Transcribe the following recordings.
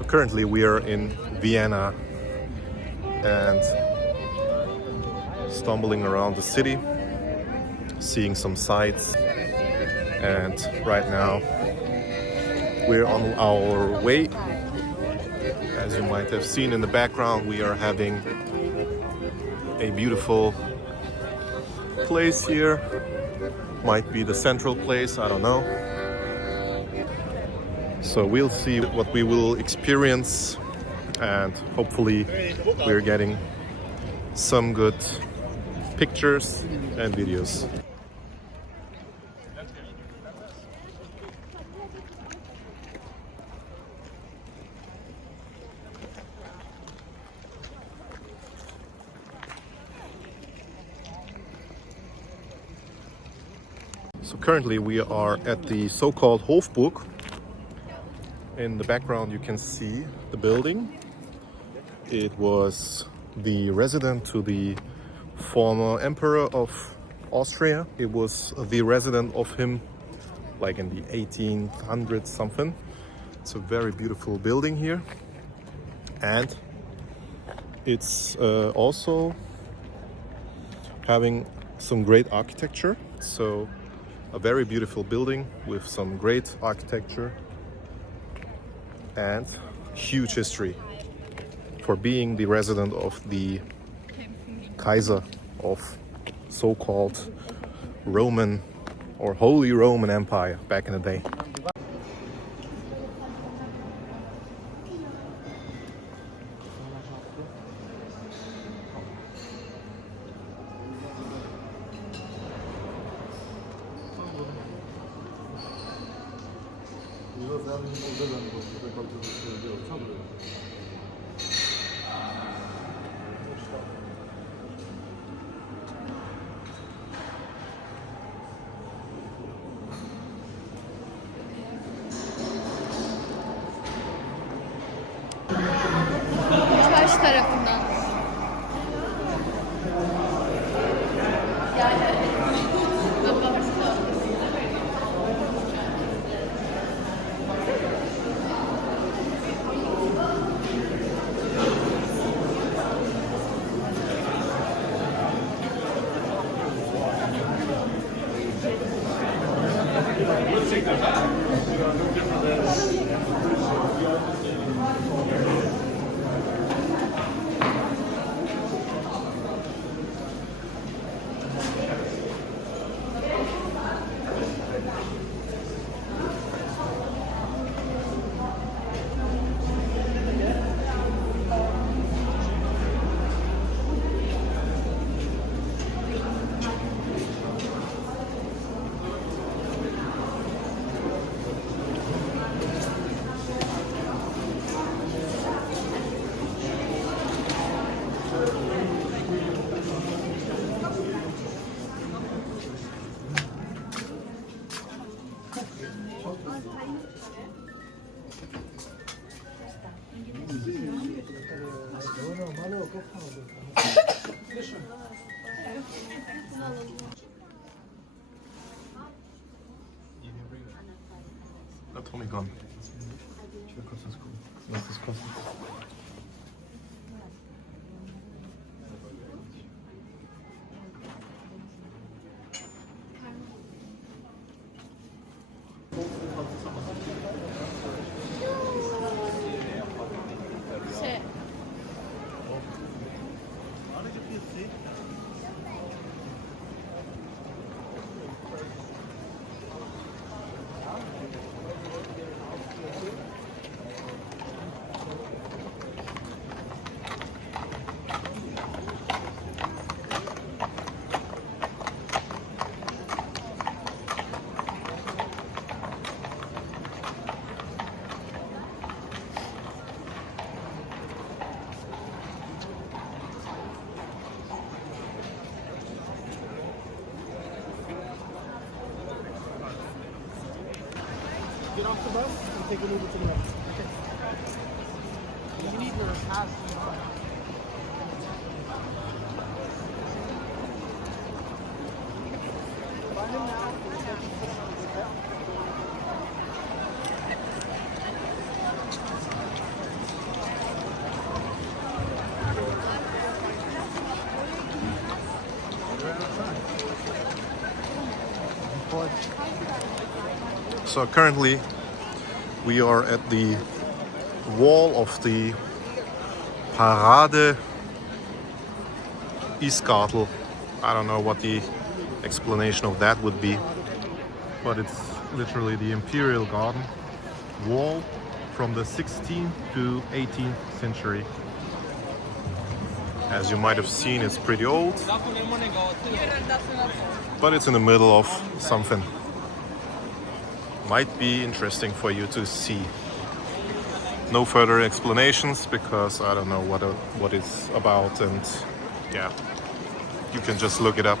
So currently we are in Vienna and stumbling around the city, seeing some sights, and right now we're on our way. As you might have seen in the background, we are having a beautiful place here. Might be the central place, I don't know. So we'll see what we will experience, and hopefully we're getting some good pictures and videos. So currently we are at the so-called Hofburg. In the background you can see the building. It was the residence to the former emperor of Austria. It was the residence of him like in the 1800s something. It's a very beautiful building here, and it's also having some great architecture. So a very beautiful building with some great architecture and huge history for being the resident of the Kaiser of so-called Roman or Holy Roman Empire back in the day. Çarşı tarafından. Tommy gone. Ich will kurz das gucken, was das kostet. Get off the bus and take a little bit to the left. Okay. You need your pass. Find him now. So currently we are at the wall of the Parade Isgartel. I don't know what the explanation of that would be, but it's literally the imperial garden wall from the 16th to 18th century. As you might have seen, it's pretty old, but it's in the middle of something. Might be interesting for you to see. No further explanations because I don't know what it's about, and yeah, you can just look it up.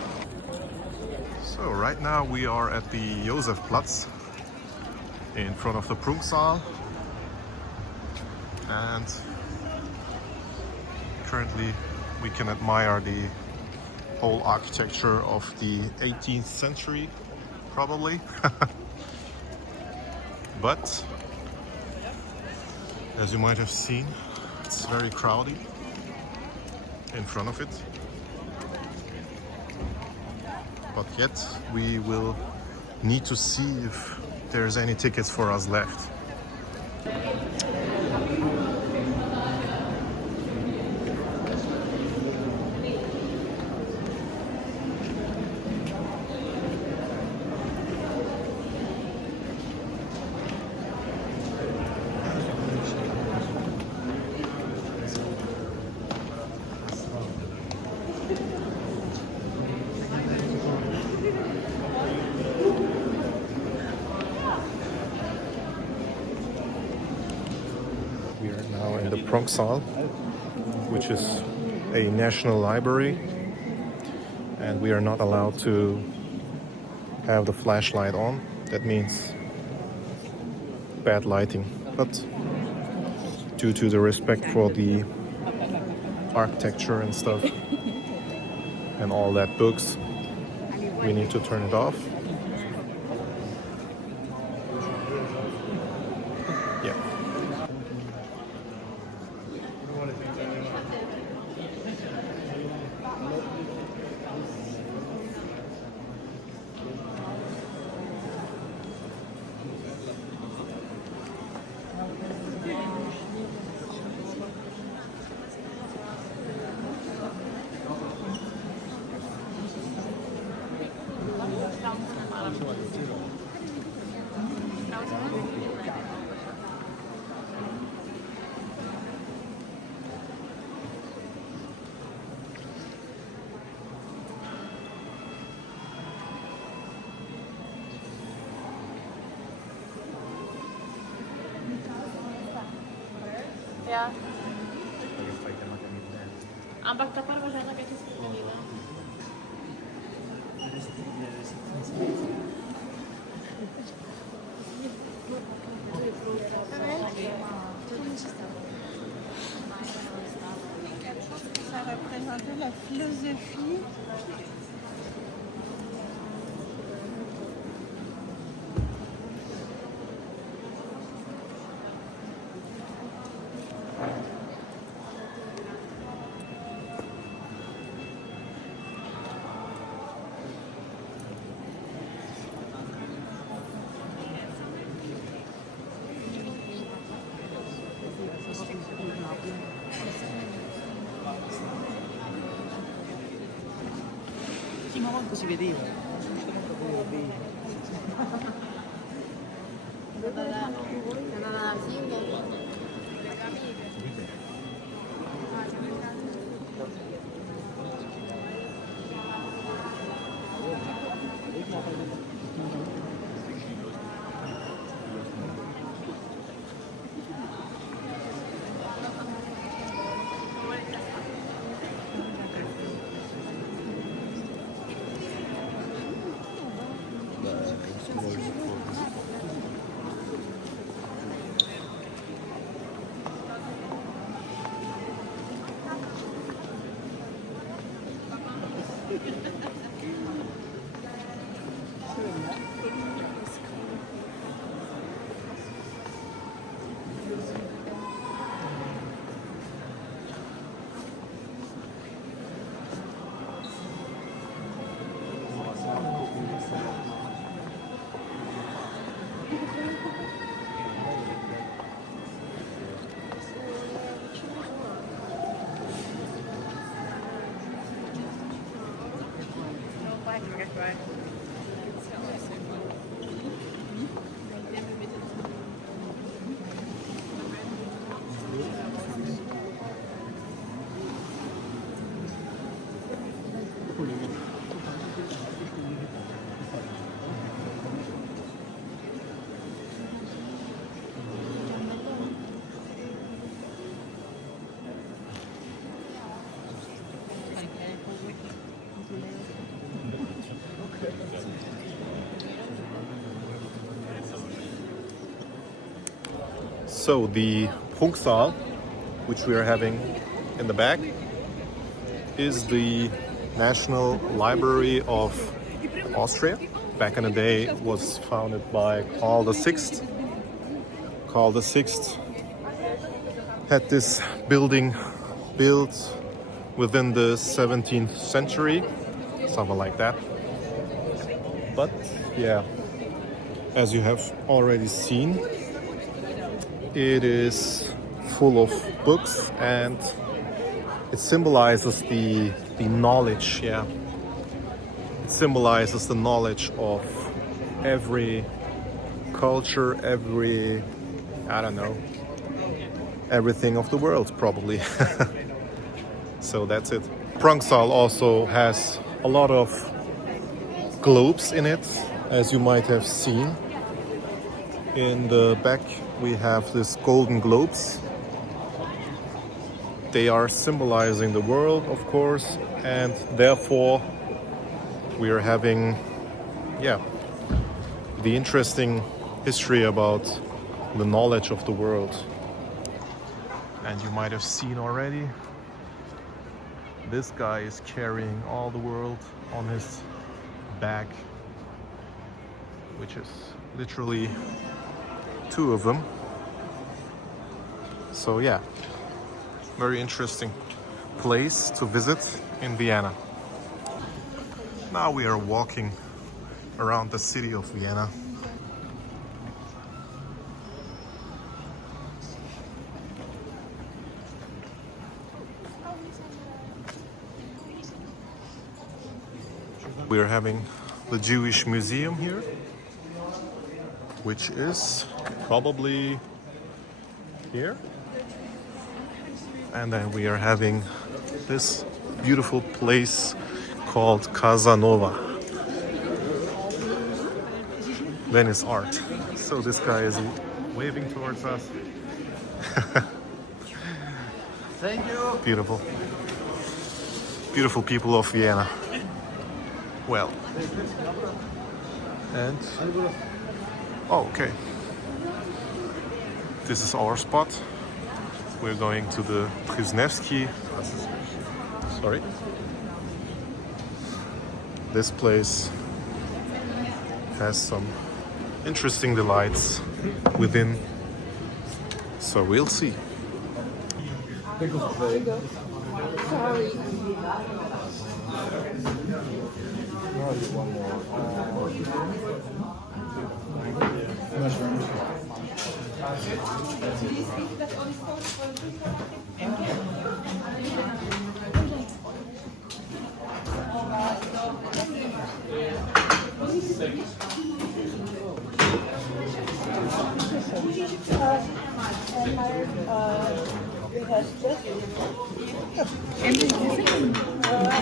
So right now we are at the Josefplatz in front of the Prunksaal, and currently we can admire the whole architecture of the 18th century, probably. But as you might have seen, it's very crowded in front of it. But yet we will need to see if there's any tickets for us left. We are now in the Prunksaal, which is a national library, and we are not allowed to have the flashlight on. That means bad lighting. But due to the respect for the architecture and stuff and all that books, we need to turn it off. Yeah. Ja. Ampak ta prva žena, ki je spremenila. Ça représente la philosophie. L'ultima volta si vedeva, giustamente vedevo bene. So the Prunksaal, which we are having in the back, is the National Library of Austria. Back in the day, it was founded by Karl VI. Karl VI had this building built within the 17th century, something like that. But yeah, as you have already seen, it is full of books and it symbolizes the knowledge, yeah. It symbolizes the knowledge of every culture, every, I don't know, everything of the world probably. So that's it. Prunksaal also has a lot of globes in it, as you might have seen. In the back we have these golden globes. They are symbolizing the world, of course, and therefore we are having, yeah, the interesting history about the knowledge of the world. And you might have seen already, this guy is carrying all the world on his back, which is literally two of them. So yeah, very interesting place to visit in Vienna. Now we are walking around the city of Vienna. We are having the Jewish Museum here, which is probably here. And then we are having this beautiful place called Casa Nova. Venice art. So this guy is waving towards us. Thank you. Beautiful. Beautiful people of Vienna. Well. And oh, okay. This is our spot. We're going to the Przewski. Sorry. This place has some interesting delights within. So we'll see. Sorry.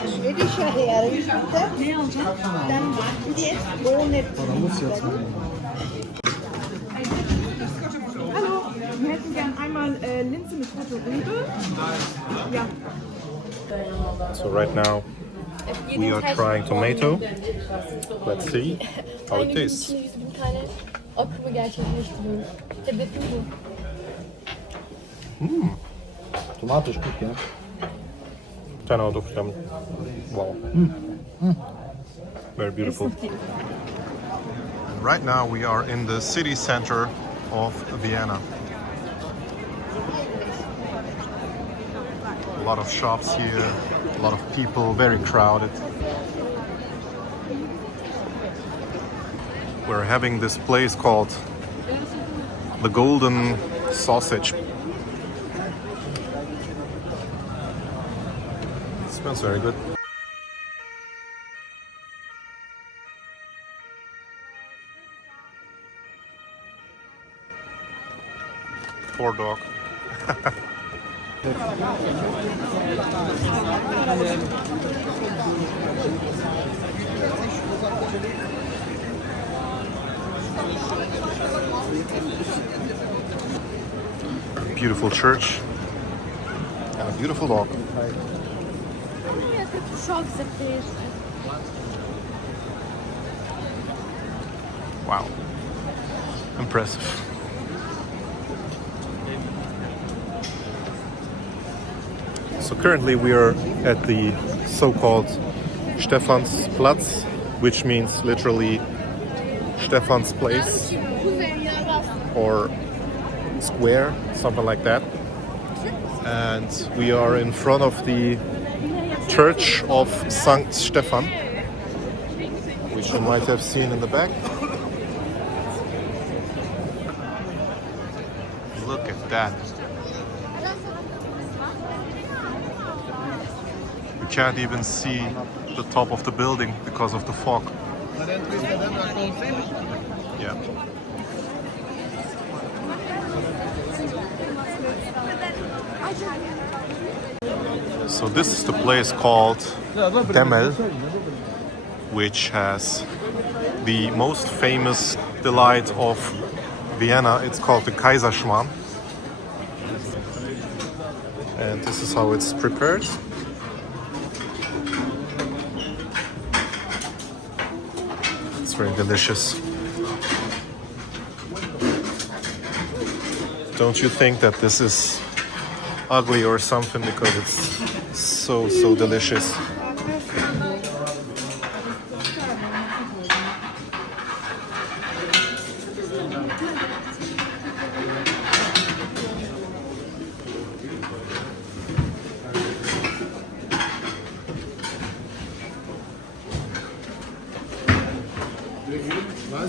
Schwedische Heringe. Dann jetzt ohne. Hallo, wir hätten gern einmal Linse mit roter Rübe. Ja. So right now we are trying tomato. Let's see how it tastes. Bir tane akımı gerçekleştiriyoruz. Hedefim bu. Tomate ist gut, ja. 10 out of 10. Wow. Very beautiful. Right now we are in the city center of Vienna. A lot of shops here, a lot of people, very crowded. We're having this place called the Golden Sausage. It smells very good. Poor dog. Beautiful church and a beautiful dog. Wow, impressive. So currently we are at the so-called Stephansplatz, which means literally Stephan's place or square, something like that. And we are in front of the Church of St. Stephan, which you might have seen in the back. Look at that. We can't even see the top of the building because of the fog. Yeah. So this is the place called Demel, which has the most famous delight of Vienna. It's called the Kaiserschmarrn. And this is how it's prepared. It's very delicious. Don't you think that this is ugly or something, because it's so delicious.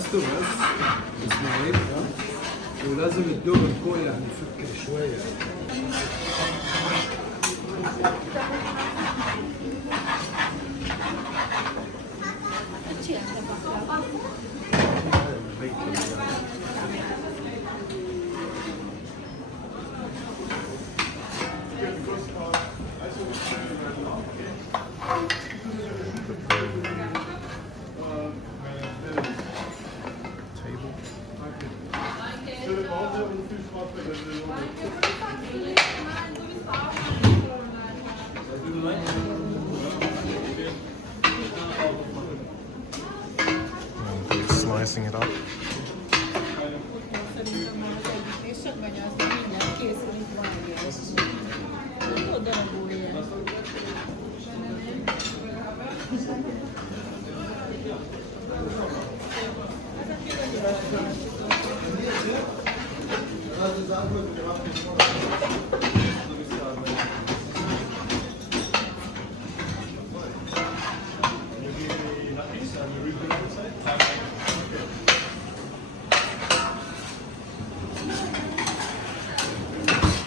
weißt du was? اسماعيل ولازم تدوق الكولا نفكر شوية. Slicing it up.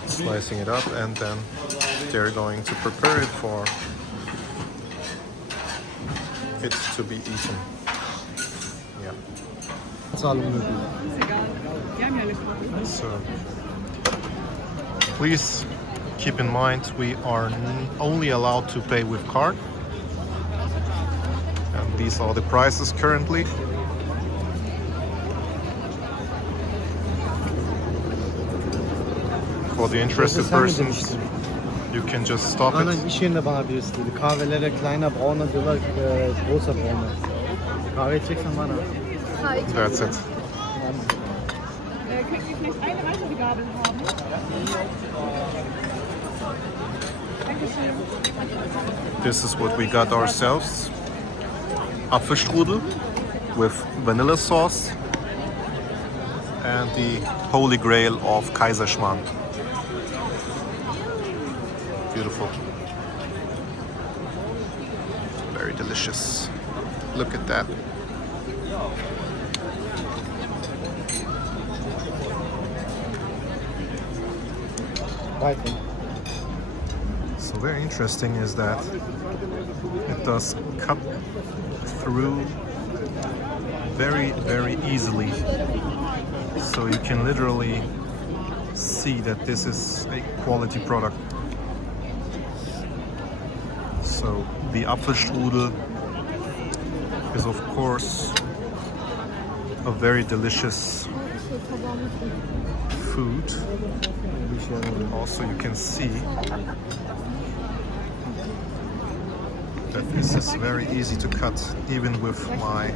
Slicing it up, and then they're going to prepare it for it to be eaten. Yeah. So please keep in mind, we are only allowed to pay with card, and these are the prices currently. For the interested persons, you can just stop it. İş yerinde bana birisi dedi. Kahvelere kleiner brauner diyorlar, großer brauner. Kahve içeceksen bana. That's it. Könnten Sie vielleicht eine weitere Gabel haben? This is what we got ourselves. Apfelstrudel with vanilla sauce and the holy grail of Kaiserschmarrn. Beautiful. Very delicious. Look at that. So very interesting is that it does cut through very easily. So you can literally see that this is a quality product. So the Apfelstrudel is of course a very delicious food. Also you can see that this is very easy to cut even with my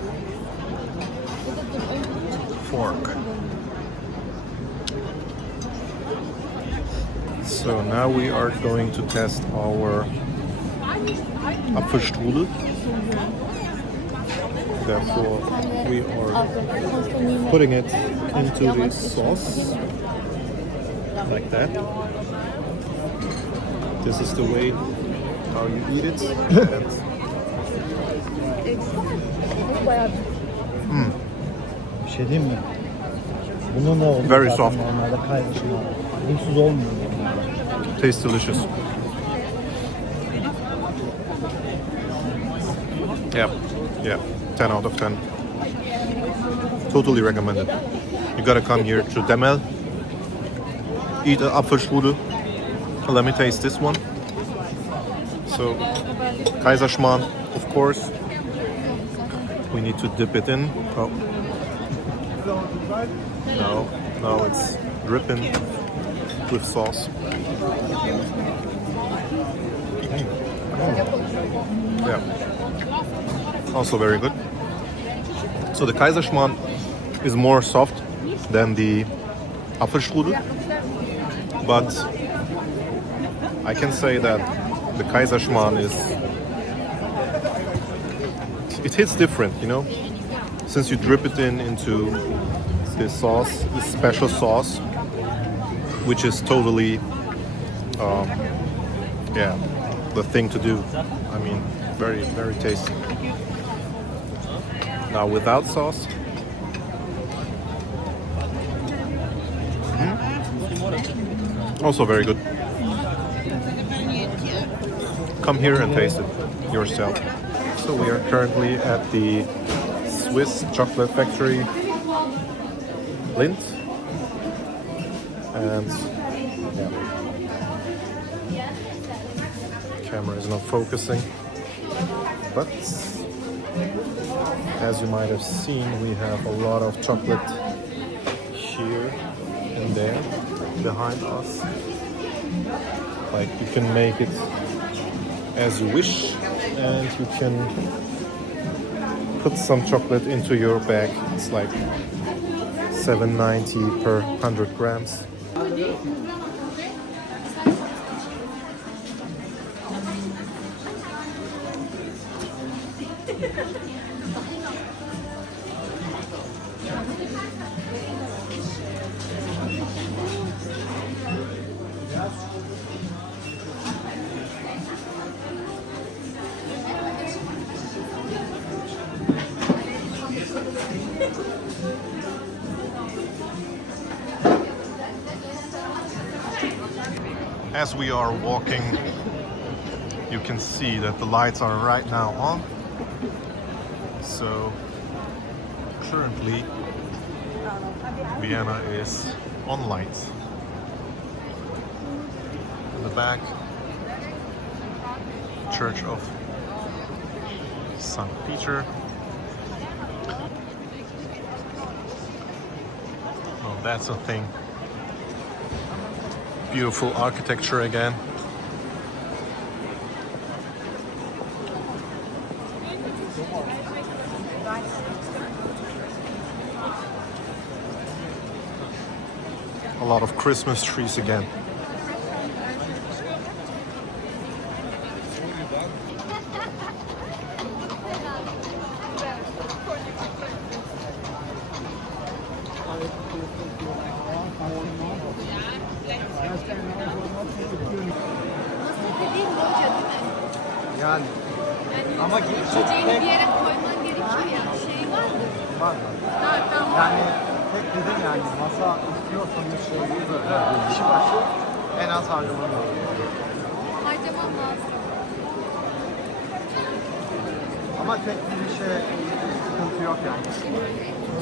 fork. So now we are going to test our Apfelstrudel. Therefore we are putting it into the sauce like that. This is the way how you eat it. Bir şey diyeyim mi? Bunun da oldu Very zaten soft. normalde kaynaşma. Bunsuz olmuyor normalde. Tastes delicious. Yeah, 10 out of 10. Totally recommended. You gotta come here to Demel, eat an Apfelstrudel. Let me taste this one. So, Kaiserschmarrn, of course. We need to dip it in. Oh. No, it's dripping with sauce. Yeah. Also very good. So the Kaiserschmarrn is more soft than the Apfelstrudel, but I can say that the Kaiserschmarrn it hits different, you know, since you drip it into this sauce, this special sauce, which is totally, the thing to do. I mean, very, very tasty. Now without sauce, also very good. Come here and taste it yourself. So we are currently at the Swiss chocolate factory, Lindt, and camera is not focusing, but as you might have seen, we have a lot of chocolate here and there behind us. Like, you can make it as you wish, and you can put some chocolate into your bag. It's like $7.90 per 100 grams. As we are walking, you can see that the lights are right now on. So currently Vienna is on light. In the back, Church of St. Peter. Oh, that's a thing. Beautiful architecture again. A lot of Christmas trees again. Yani ama İçeceğini bir yere koyman gerekiyor ya. Şey var mı? var mı? Yani tek dedim yani masa istiyorsanız şeyi böyle kişi başı en az harcaman lazım. Harcaman lazım. Ama tek bir sıkıntı yok yani.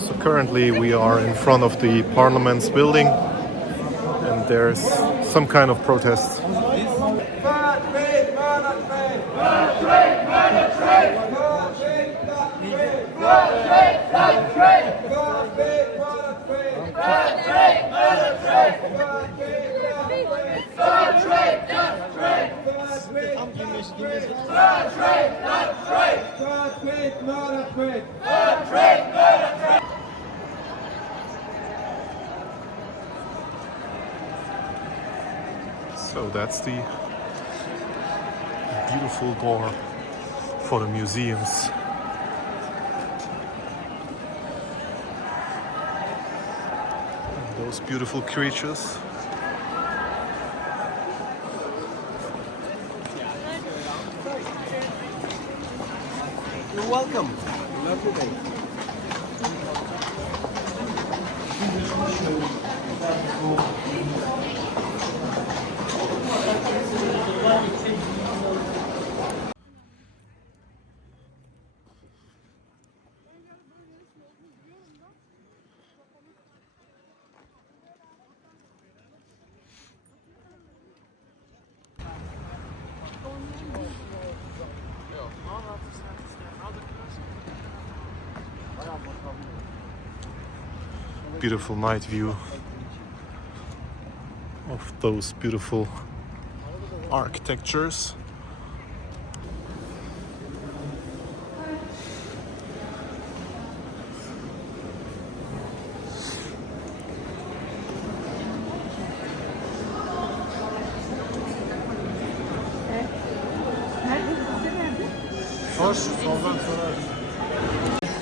So currently we are in front of the Parliament's building, and there's some kind of protest. So that's the beautiful door for the museums. And those beautiful creatures. You're welcome. Lovely day. Beautiful night view of those beautiful architectures.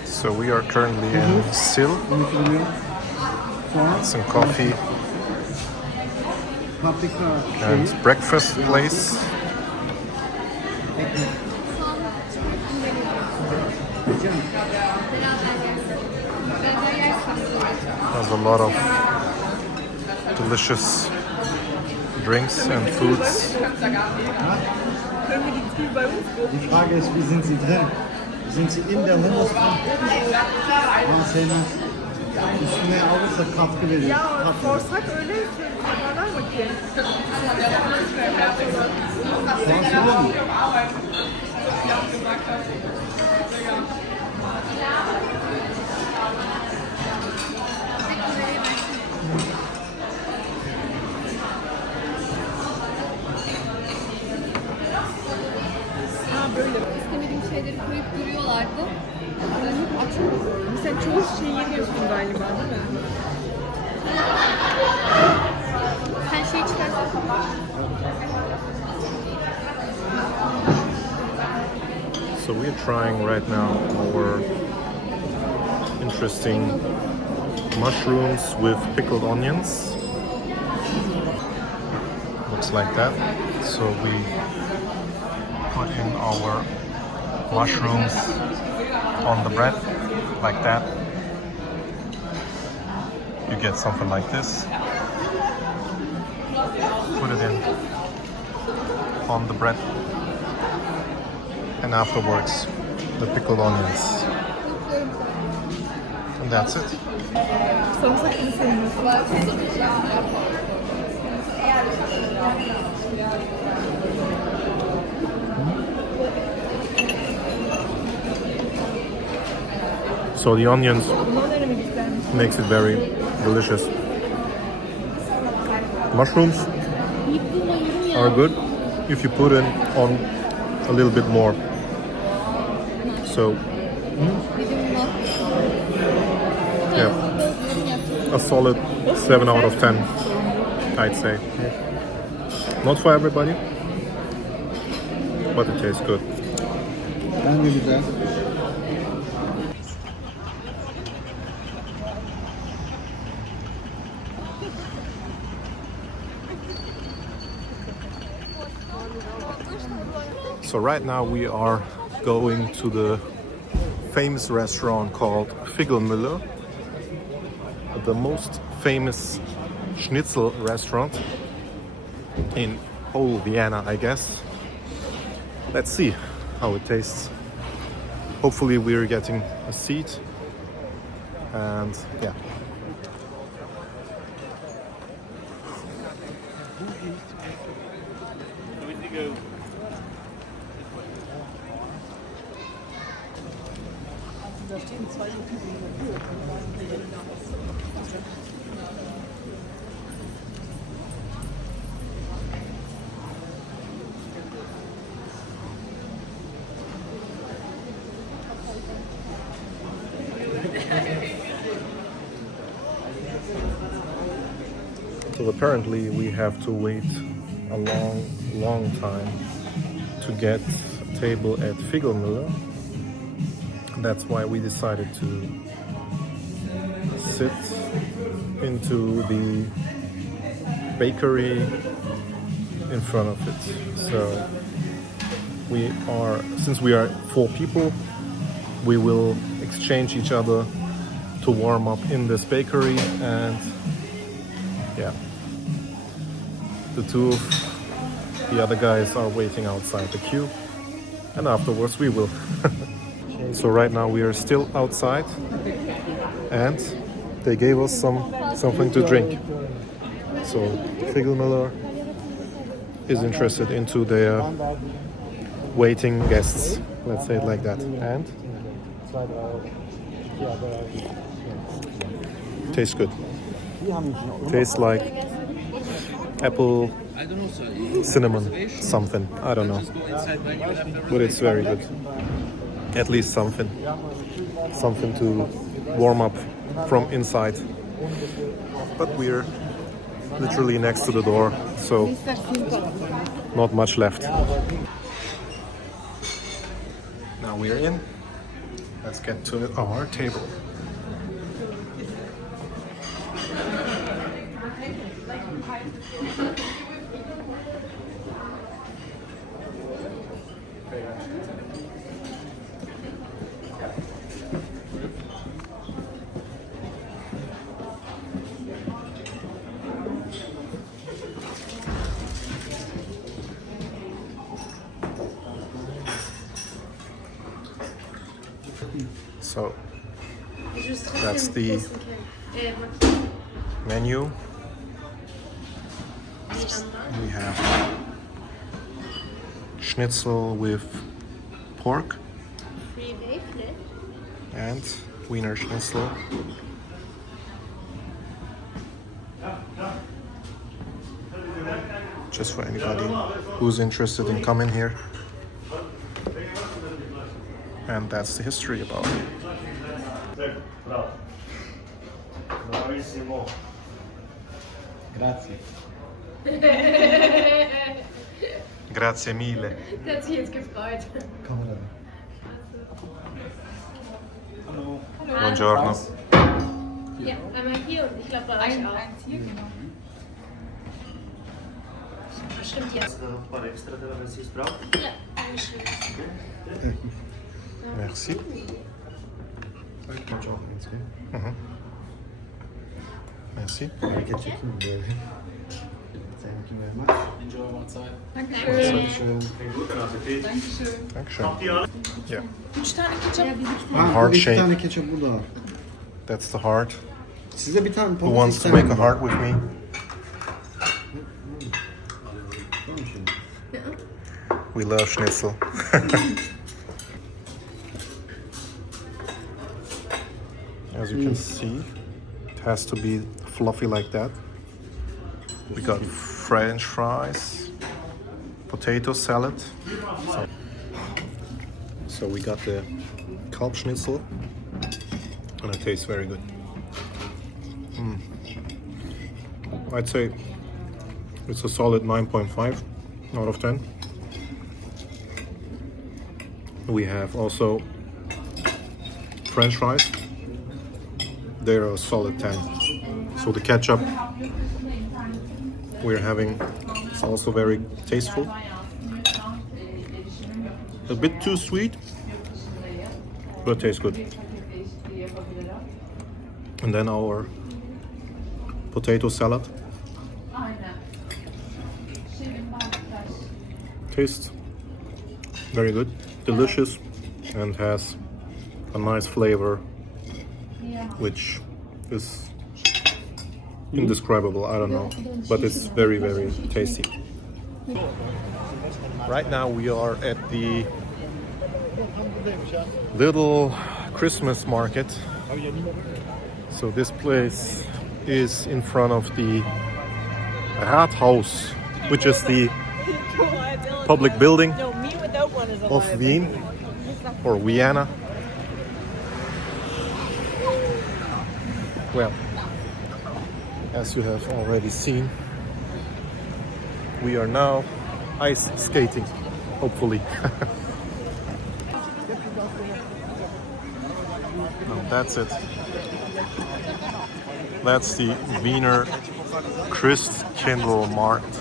So we are currently in Sil. Some coffee and breakfast place. There's a lot of delicious drinks and foods. Die Frage ist, wie sind Sie drin? Sind Sie in der Hummus drin? Üstüne alırsa katkı verir. Ya sorsak öyle yaparlar mı ki? Şu an söylüyor mu? İstemediğim şeyleri koyup duruyorlardı. Ben hep açıyorum. Sen çoğu şeyi yemiyorsun galiba değil mi? Sen şey çıkarsan. So we're trying right now our interesting mushrooms with pickled onions. Looks like that. So we put in our mushrooms on the bread like that. You get something like this. Put it in on the bread, and afterwards the pickled onions, and that's it. Sarımsak iyi sevmiyorsun. So the onions makes it very delicious. Mushrooms are good if you put in on a little bit more. So yeah, a solid 7 out of 10, I'd say. Not for everybody, but it tastes good. Ben de güzel. So right now we are going to the famous restaurant called Figelmüller, the most famous schnitzel restaurant in whole Vienna, I guess. Let's see how it tastes. Hopefully we're getting a seat, and yeah. Da stehen zwei so Typen. So apparently we have to wait a long time to get a table at Figelmüller. That's why we decided to sit into the bakery in front of it. So since we are 4 people, we will exchange each other to warm up in this bakery, and yeah, the 2 of the other guys are waiting outside the queue, and afterwards we will. So right now we are still outside, and they gave us something to drink. So Figelmüller is interested into their waiting guests, let's say it like that. And tastes good. Tastes like apple, cinnamon, something. I don't know. But it's very good. At least something to warm up from inside. But we're literally next to the door, so not much left. Now we're in. Let's get to our table. So that's the menu. We have schnitzel with pork and Wiener Schnitzel. Just for anybody who's interested in coming here. And that's the history about it. Grazie. Grazie mille. Der hat sich jetzt gefreut. Kamera. Buongiorno. Ja, einmal hier und ich glaube bei euch auch. Eins hier, genau. Bestimmt jetzt. Noch ein paar extra, wenn Sie es brauchen. Ja, Dankeschön. Merci. Mhm. Merci. Thank you very much. Enjoy one side. Dankeschön. Guten Appetit. Dankeschön. Dankeschön. Yeah. 3 tane ketçap. Heart 2 shape. tane ketçap burada. That's the heart. Size bir tane Who pommes wants to istemem. make a heart with me? We love schnitzel. As you can see, it has to be fluffy like that. We got French fries, potato salad. So we got the Kalbschnitzel, and it tastes very good. I'd say it's a solid 9.5 out of 10. We have also French fries. They're a solid 10. So the ketchup we're having is also very tasteful. A bit too sweet, but tastes good. And then our potato salad. Tastes very good, delicious, and has a nice flavor, which is indescribable, I don't know, but it's very, very tasty. Right now we are at the little Christmas market. So this place is in front of the Rathaus, which is the public building of Wien or Vienna. Well, as you have already seen, we are now ice skating, hopefully. No, that's it. That's the Wiener Christkindlmarkt.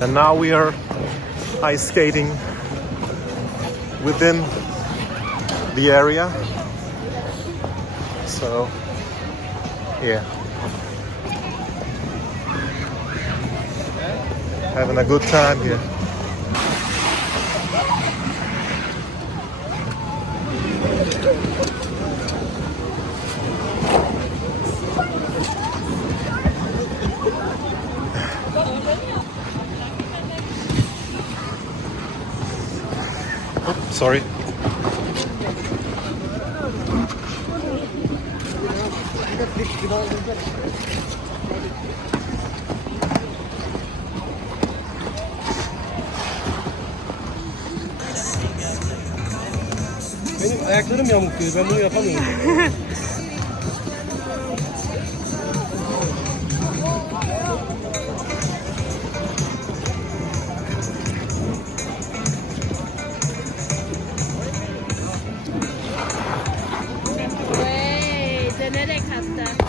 And now we are ice skating within the area. So, yeah. Having a good time here. Oh, sorry. Benim ayaklarım yamuk diyor. Ben bunu yapamıyorum. Dönerek hatta.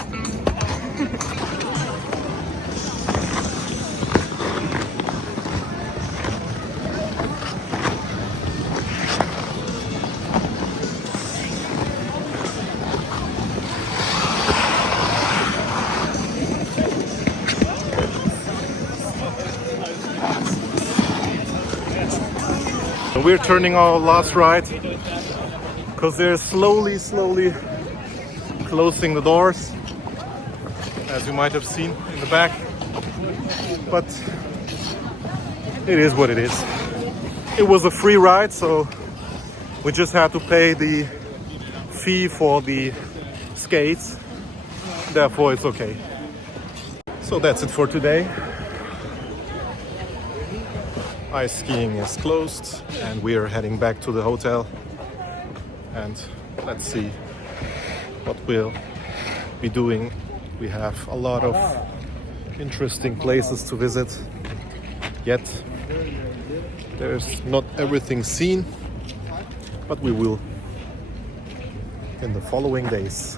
We're turning our last right because they're slowly closing the doors, as you might have seen in the back. But it is what it is. It was a free ride, so we just had to pay the fee for the skates. Therefore, it's okay. So that's it for today. Ice skiing is closed and we are heading back to the hotel, and let's see what we'll be doing. We have a lot of interesting places to visit, yet there's not everything seen, but we will in the following days.